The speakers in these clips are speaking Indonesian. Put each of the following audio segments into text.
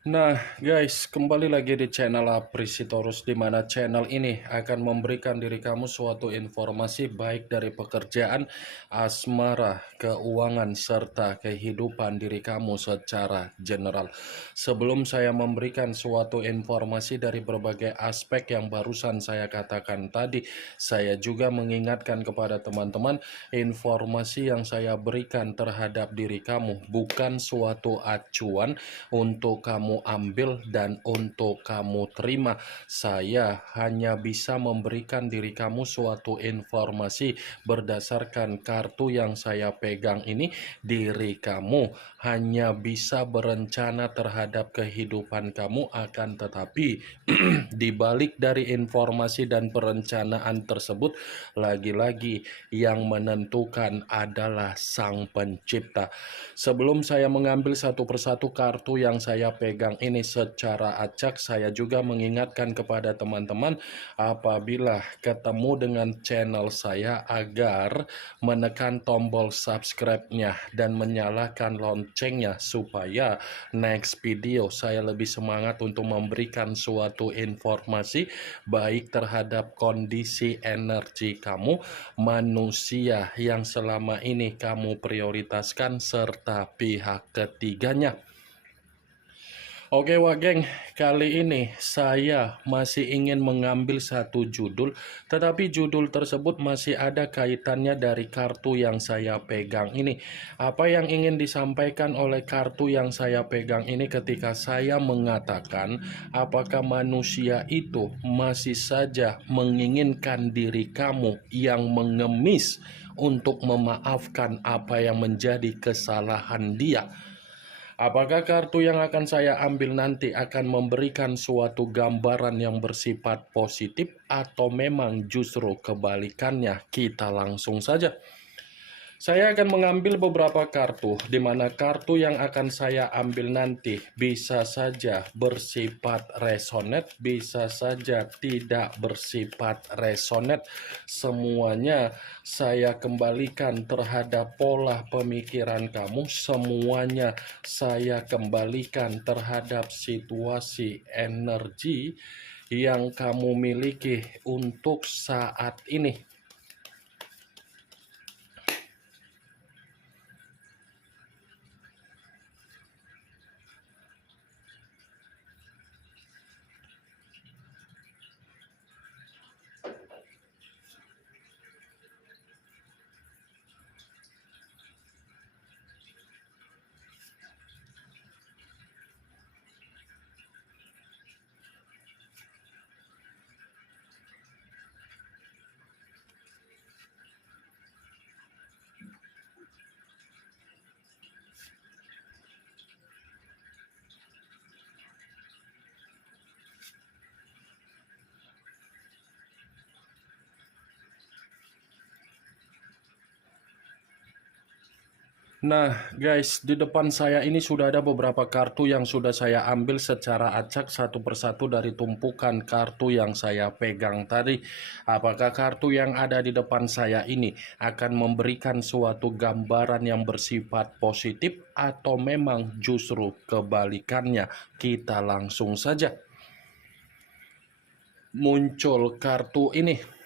Nah, guys, kembali lagi di channel Aprisitorus, di mana channel ini akan memberikan diri kamu suatu informasi baik dari pekerjaan, asmara, keuangan, serta kehidupan diri kamu secara general. Sebelum saya memberikan suatu informasi dari berbagai aspek yang barusan saya katakan tadi, saya juga mengingatkan kepada teman-teman, informasi yang saya berikan terhadap diri kamu bukan suatu acuan untuk kamu ambil dan untuk kamu terima. Saya hanya bisa memberikan diri kamu suatu informasi berdasarkan kartu yang saya pegang ini. Diri kamu hanya bisa berencana terhadap kehidupan kamu, akan tetapi di balik dari informasi dan perencanaan tersebut, lagi-lagi yang menentukan adalah Sang Pencipta. Sebelum saya mengambil satu persatu kartu yang saya pegang ini secara acak, saya juga mengingatkan kepada teman-teman apabila ketemu dengan channel saya agar menekan tombol subscribe-nya dan menyalakan loncengnya supaya next video saya lebih semangat untuk memberikan suatu informasi baik terhadap kondisi energi kamu, manusia yang selama ini kamu prioritaskan, serta pihak ketiganya. Oke wah geng, kali ini saya masih ingin mengambil satu judul, tetapi judul tersebut masih ada kaitannya dari kartu yang saya pegang ini. Apa yang ingin disampaikan oleh kartu yang saya pegang ini ketika saya mengatakan apakah manusia itu masih saja menginginkan diri kamu yang mengemis untuk memaafkan apa yang menjadi kesalahan dia. Apakah kartu yang akan saya ambil nanti akan memberikan suatu gambaran yang bersifat positif atau memang justru kebalikannya? Kita langsung saja. Saya akan mengambil beberapa kartu, di mana kartu yang akan saya ambil nanti bisa saja bersifat resonate, bisa saja tidak bersifat resonate. Semuanya saya kembalikan terhadap pola pemikiran kamu, semuanya saya kembalikan terhadap situasi energi yang kamu miliki untuk saat ini. Nah guys, di depan saya ini sudah ada beberapa kartu yang sudah saya ambil secara acak satu persatu dari tumpukan kartu yang saya pegang tadi. Apakah kartu yang ada di depan saya ini akan memberikan suatu gambaran yang bersifat positif atau memang justru kebalikannya? Kita langsung saja. Muncul kartu ini.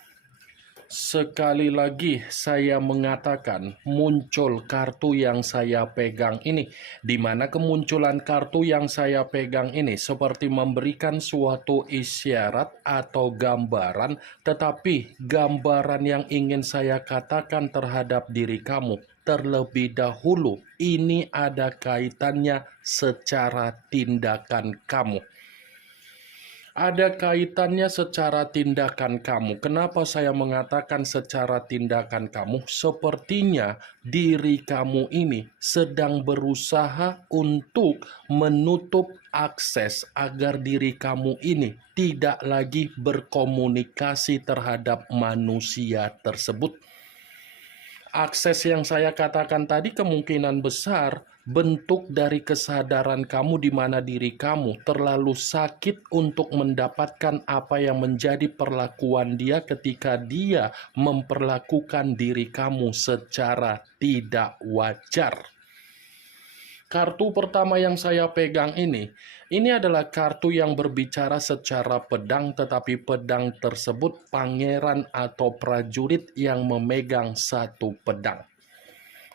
Sekali lagi saya mengatakan muncul kartu yang saya pegang ini, di mana kemunculan kartu yang saya pegang ini seperti memberikan suatu isyarat atau gambaran, tetapi gambaran yang ingin saya katakan terhadap diri kamu terlebih dahulu ini ada kaitannya secara tindakan kamu. Ada kaitannya secara tindakan kamu. Kenapa saya mengatakan secara tindakan kamu? Sepertinya diri kamu ini sedang berusaha untuk menutup akses agar diri kamu ini tidak lagi berkomunikasi terhadap manusia tersebut. Akses yang saya katakan tadi kemungkinan besar bentuk dari kesadaran kamu di mana diri kamu terlalu sakit untuk mendapatkan apa yang menjadi perlakuan dia ketika dia memperlakukan diri kamu secara tidak wajar. Kartu pertama yang saya pegang ini adalah kartu yang berbicara secara pedang, tetapi pedang tersebut pangeran atau prajurit yang memegang satu pedang.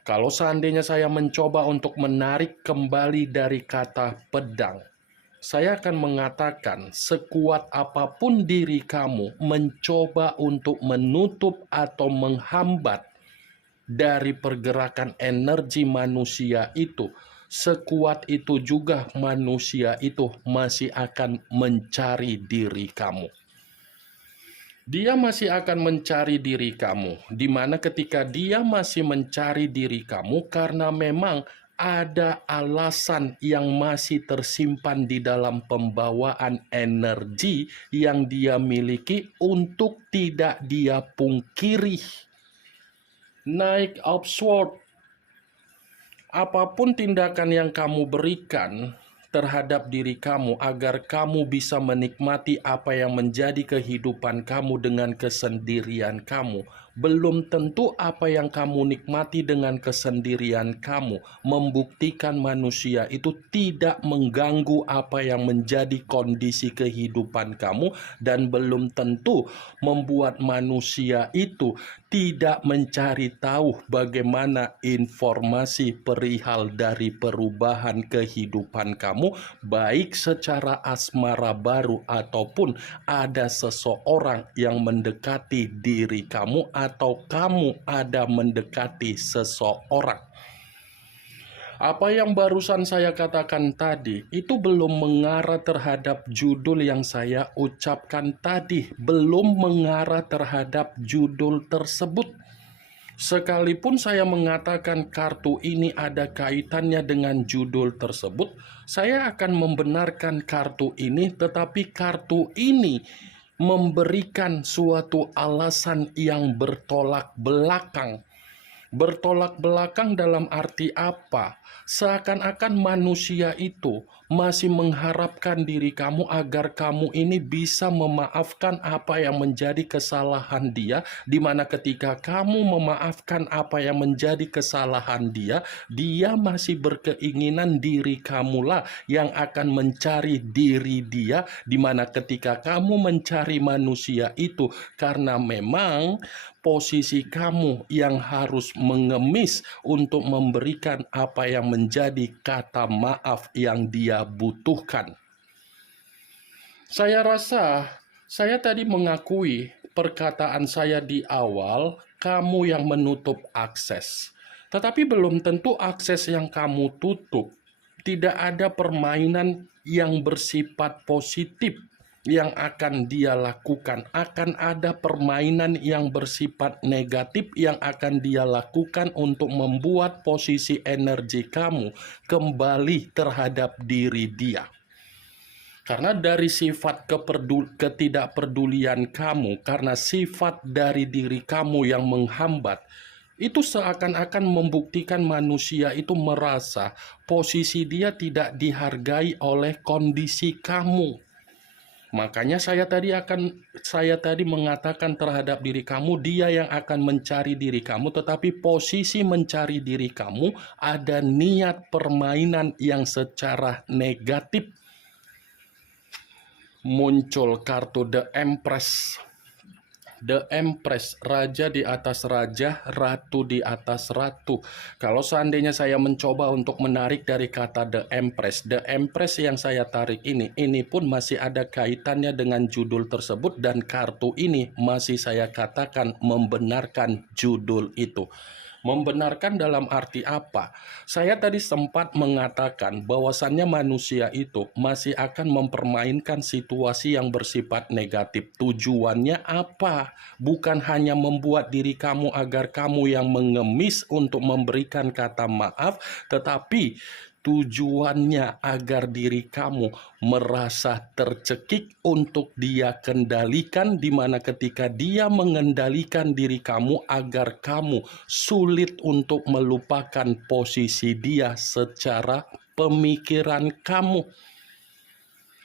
Kalau seandainya saya mencoba untuk menarik kembali dari kata pedang, saya akan mengatakan sekuat apapun diri kamu mencoba untuk menutup atau menghambat dari pergerakan energi manusia itu, sekuat itu juga manusia itu masih akan mencari diri kamu. Dia masih akan mencari diri kamu, di mana ketika dia masih mencari diri kamu karena memang ada alasan yang masih tersimpan di dalam pembawaan energi yang dia miliki untuk tidak dia pungkiri. Naik upward. Apapun tindakan yang kamu berikan terhadap diri kamu agar kamu bisa menikmati apa yang menjadi kehidupan kamu dengan kesendirian kamu, belum tentu apa yang kamu nikmati dengan kesendirian kamu membuktikan manusia itu tidak mengganggu apa yang menjadi kondisi kehidupan kamu, dan belum tentu membuat manusia itu tidak mencari tahu bagaimana informasi perihal dari perubahan kehidupan kamu, baik secara asmara baru ataupun ada seseorang yang mendekati diri kamu atau kamu ada mendekati seseorang. Apa yang barusan saya katakan tadi itu belum mengarah terhadap judul yang saya ucapkan tadi, belum mengarah terhadap judul tersebut. Sekalipun saya mengatakan kartu ini ada kaitannya dengan judul tersebut, saya akan membenarkan kartu ini, tetapi kartu ini memberikan suatu alasan yang bertolak belakang. Bertolak belakang dalam arti apa? Seakan-akan manusia itu masih mengharapkan diri kamu agar kamu ini bisa memaafkan apa yang menjadi kesalahan dia, di mana ketika kamu memaafkan apa yang menjadi kesalahan dia, dia masih berkeinginan diri kamulah yang akan mencari diri dia, di mana ketika kamu mencari manusia itu karena memang posisi kamu yang harus mengemis untuk memberikan apa yang menjadi kata maaf yang dia butuhkan. Saya rasa saya tadi mengakui perkataan saya di awal, kamu yang menutup akses. Tetapi belum tentu akses yang kamu tutup. Tidak ada permainan yang bersifat positif yang akan dia lakukan. Akan ada permainan yang bersifat negatif yang akan dia lakukan untuk membuat posisi energi kamu kembali terhadap diri dia. Karena dari sifat ketidakpedulian kamu, karena sifat dari diri kamu yang menghambat, itu seakan-akan membuktikan manusia itu merasa posisi dia tidak dihargai oleh kondisi kamu. Makanya saya tadi mengatakan terhadap diri kamu, dia yang akan mencari diri kamu, tetapi posisi mencari diri kamu ada niat permainan yang secara negatif. Muncul kartu The Empress. The Empress, raja di atas raja, ratu di atas ratu. Kalau seandainya saya mencoba untuk menarik dari kata The Empress yang saya tarik ini pun masih ada kaitannya dengan judul tersebut, dan kartu ini masih saya katakan membenarkan judul itu. Membenarkan dalam arti apa? Saya tadi sempat mengatakan bahwasannya manusia itu masih akan mempermainkan situasi yang bersifat negatif. Tujuannya apa? Bukan hanya membuat diri kamu agar kamu yang mengemis untuk memberikan kata maaf, tetapi tujuannya agar diri kamu merasa tercekik untuk dia kendalikan, di mana ketika dia mengendalikan diri kamu agar kamu sulit untuk melupakan posisi dia secara pemikiran kamu.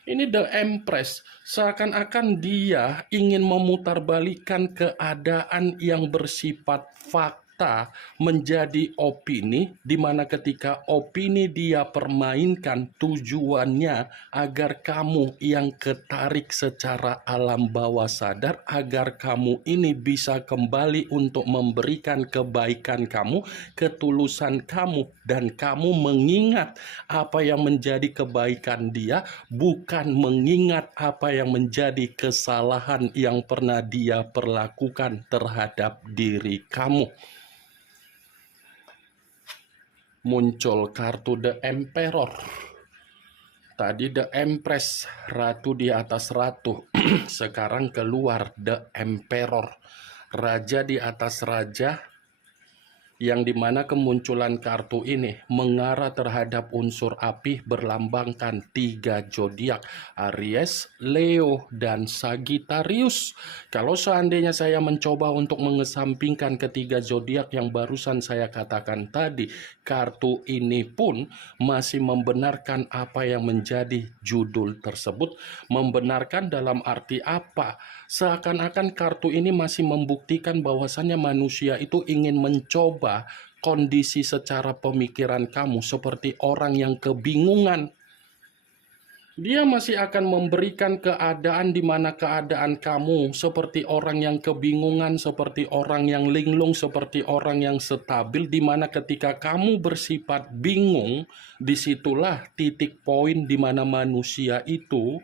Ini The Empress, seakan-akan dia ingin memutarbalikkan keadaan yang bersifat fakta kita menjadi opini, di mana ketika opini dia permainkan tujuannya agar kamu yang ketarik secara alam bawah sadar, agar kamu ini bisa kembali untuk memberikan kebaikan kamu, ketulusan kamu, dan kamu mengingat apa yang menjadi kebaikan dia, bukan mengingat apa yang menjadi kesalahan yang pernah dia perlakukan terhadap diri kamu. Muncul kartu The Emperor. Tadi The Empress, ratu di atas ratu. Sekarang keluar The Emperor, raja di atas raja, yang dimana kemunculan kartu ini mengarah terhadap unsur api berlambangkan 3 zodiak, Aries, Leo, dan Sagittarius. Kalau seandainya saya mencoba untuk mengesampingkan ketiga zodiak yang barusan saya katakan tadi, kartu ini pun masih membenarkan apa yang menjadi judul tersebut. Membenarkan dalam arti apa? Seakan-akan kartu ini masih membuktikan bahwasannya manusia itu ingin mencoba kondisi secara pemikiran kamu seperti orang yang kebingungan. Dia masih akan memberikan keadaan di mana keadaan kamu seperti orang yang kebingungan, seperti orang yang linglung, seperti orang yang stabil, di mana ketika kamu bersifat bingung, disitulah titik poin di mana manusia itu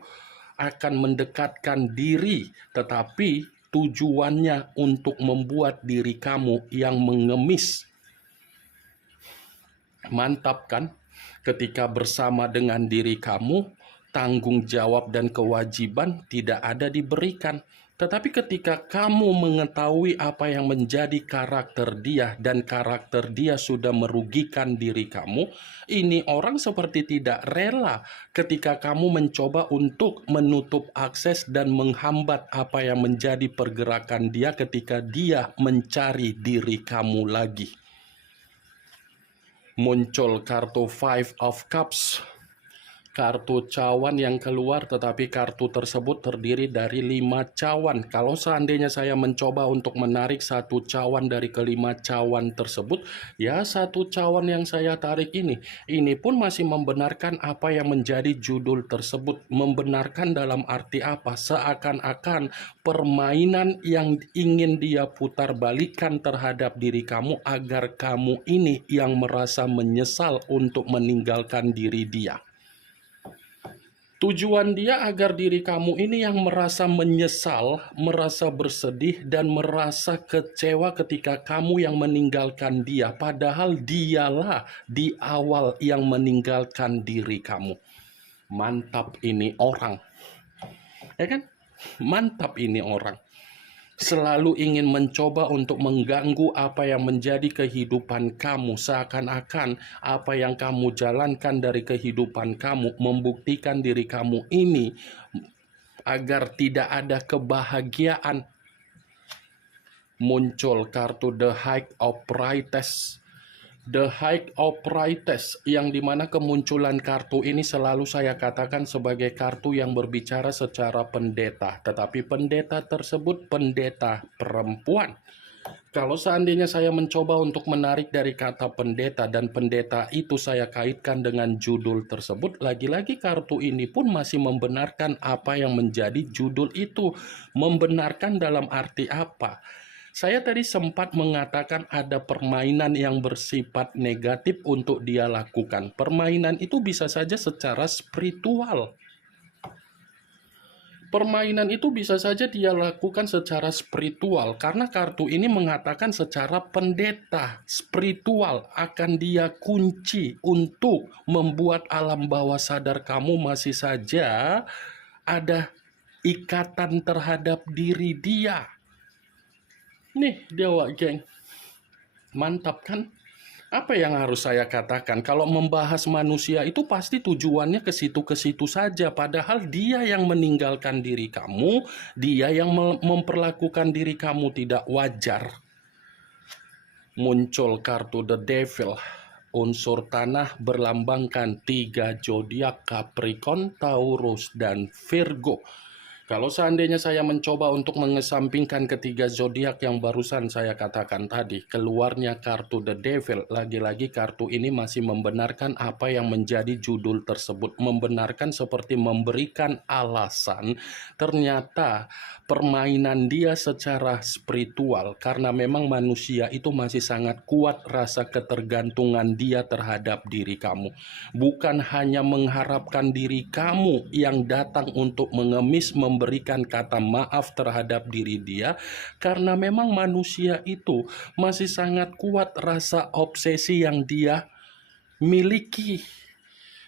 akan mendekatkan diri, tetapi tujuannya untuk membuat diri kamu yang mengemis. Mantap kan? Ketika bersama dengan diri kamu, tanggung jawab dan kewajiban tidak ada diberikan. Tetapi ketika kamu mengetahui apa yang menjadi karakter dia dan karakter dia sudah merugikan diri kamu, ini orang seperti tidak rela ketika kamu mencoba untuk menutup akses dan menghambat apa yang menjadi pergerakan dia ketika dia mencari diri kamu lagi. Muncul kartu Five of Cups, kartu cawan yang keluar, tetapi kartu tersebut terdiri dari 5 cawan. Kalau seandainya saya mencoba untuk menarik 1 cawan dari kelima cawan tersebut, ya 1 cawan yang saya tarik ini pun masih membenarkan apa yang menjadi judul tersebut. Membenarkan dalam arti apa? Seakan-akan permainan yang ingin dia putar balikan terhadap diri kamu agar kamu ini yang merasa menyesal untuk meninggalkan diri dia. Tujuan dia agar diri kamu ini yang merasa menyesal, merasa bersedih, dan merasa kecewa ketika kamu yang meninggalkan dia. Padahal dialah di awal yang meninggalkan diri kamu. Mantap ini orang. Ya kan? Mantap ini orang. Selalu ingin mencoba untuk mengganggu apa yang menjadi kehidupan kamu. Seakan-akan apa yang kamu jalankan dari kehidupan kamu membuktikan diri kamu ini agar tidak ada kebahagiaan. Muncul kartu The High of Priestess. The High of Priestess, yang dimana kemunculan kartu ini selalu saya katakan sebagai kartu yang berbicara secara pendeta, tetapi pendeta tersebut pendeta perempuan. Kalau seandainya saya mencoba untuk menarik dari kata pendeta dan pendeta itu saya kaitkan dengan judul tersebut, lagi-lagi kartu ini pun masih membenarkan apa yang menjadi judul itu. Membenarkan dalam arti apa? Saya tadi sempat mengatakan ada permainan yang bersifat negatif untuk dia lakukan. Permainan itu bisa saja secara spiritual. Permainan itu bisa saja dia lakukan secara spiritual, karena kartu ini mengatakan secara pendeta spiritual akan dia kunci untuk membuat alam bawah sadar kamu masih saja ada ikatan terhadap diri dia. Nih Dewa geng, mantap kan? Apa yang harus saya katakan? Kalau membahas manusia itu pasti tujuannya ke situ saja. Padahal dia yang meninggalkan diri kamu, dia yang memperlakukan diri kamu tidak wajar. Muncul kartu The Devil. Unsur tanah berlambangkan 3 zodiak, Capricorn, Taurus, dan Virgo. Kalau seandainya saya mencoba untuk mengesampingkan ketiga zodiak yang barusan saya katakan tadi, keluarnya kartu The Devil. Lagi-lagi kartu ini masih membenarkan apa yang menjadi judul tersebut. Membenarkan seperti memberikan alasan, ternyata permainan dia secara spiritual. Karena memang manusia itu masih sangat kuat rasa ketergantungan dia terhadap diri kamu. Bukan hanya mengharapkan diri kamu yang datang untuk mengemis, memberikan kata maaf terhadap diri dia, karena memang manusia itu masih sangat kuat rasa obsesi yang dia miliki.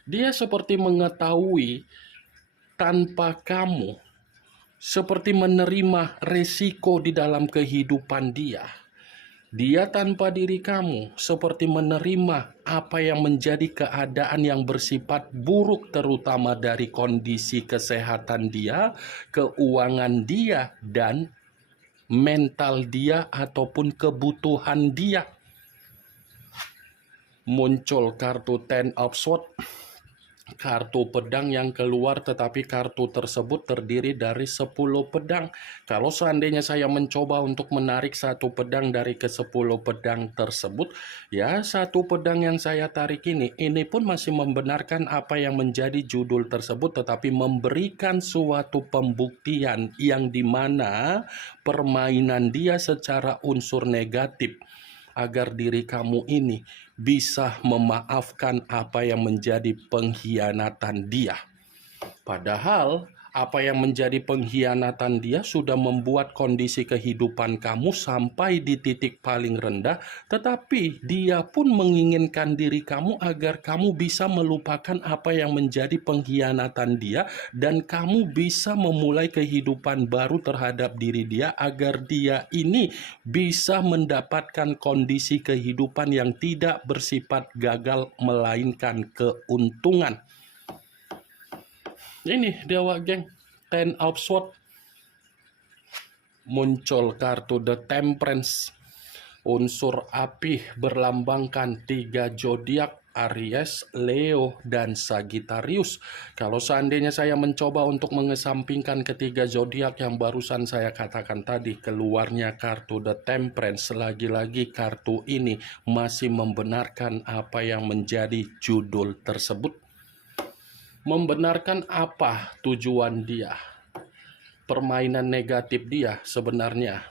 Dia seperti mengetahui tanpa kamu, seperti menerima resiko di dalam kehidupan dia. Dia tanpa diri kamu seperti menerima apa yang menjadi keadaan yang bersifat buruk, terutama dari kondisi kesehatan dia, keuangan dia, dan mental dia ataupun kebutuhan dia. Muncul kartu Ten of Swords, kartu pedang yang keluar, tetapi kartu tersebut terdiri dari 10 pedang. Kalau seandainya saya mencoba untuk menarik satu pedang dari ke-10 pedang tersebut, ya satu pedang yang saya tarik ini pun masih membenarkan apa yang menjadi judul tersebut, tetapi memberikan suatu pembuktian yang dimana permainan dia secara unsur negatif, agar diri kamu ini bisa memaafkan apa yang menjadi pengkhianatan dia. Padahal apa yang menjadi pengkhianatan dia sudah membuat kondisi kehidupan kamu sampai di titik paling rendah, tetapi dia pun menginginkan diri kamu agar kamu bisa melupakan apa yang menjadi pengkhianatan dia, dan kamu bisa memulai kehidupan baru terhadap diri dia, agar dia ini bisa mendapatkan kondisi kehidupan yang tidak bersifat gagal melainkan keuntungan. Ini Dewa Geng, Ten of Swords. Muncul kartu The Temperance, unsur api, berlambangkan 3 zodiak, Aries, Leo, dan Sagittarius. Kalau seandainya saya mencoba untuk mengesampingkan ketiga zodiak yang barusan saya katakan tadi, keluarnya kartu The Temperance. Lagi-lagi kartu ini masih membenarkan apa yang menjadi judul tersebut. Membenarkan apa tujuan dia, permainan negatif dia sebenarnya.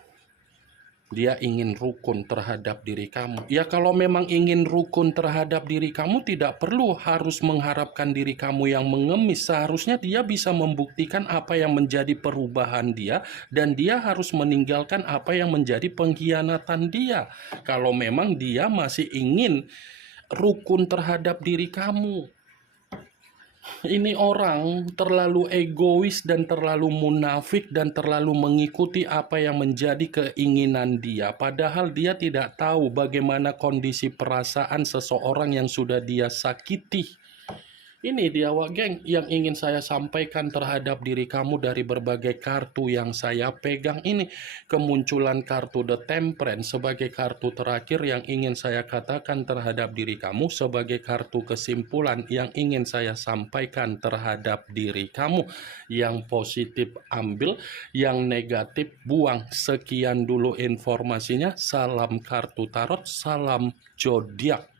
Dia ingin rukun terhadap diri kamu. Ya kalau memang ingin rukun terhadap diri kamu, tidak perlu harus mengharapkan diri kamu yang mengemis. Seharusnya dia bisa membuktikan apa yang menjadi perubahan dia, dan dia harus meninggalkan apa yang menjadi pengkhianatan dia. Kalau memang dia masih ingin rukun terhadap diri kamu. Ini orang terlalu egois dan terlalu munafik dan terlalu mengikuti apa yang menjadi keinginan dia. Padahal dia tidak tahu bagaimana kondisi perasaan seseorang yang sudah dia sakiti. Ini dia Geng yang ingin saya sampaikan terhadap diri kamu dari berbagai kartu yang saya pegang ini. Kemunculan kartu The Temperance sebagai kartu terakhir yang ingin saya katakan terhadap diri kamu, sebagai kartu kesimpulan yang ingin saya sampaikan terhadap diri kamu. Yang positif ambil, yang negatif buang. Sekian dulu informasinya. Salam kartu tarot, salam zodiak.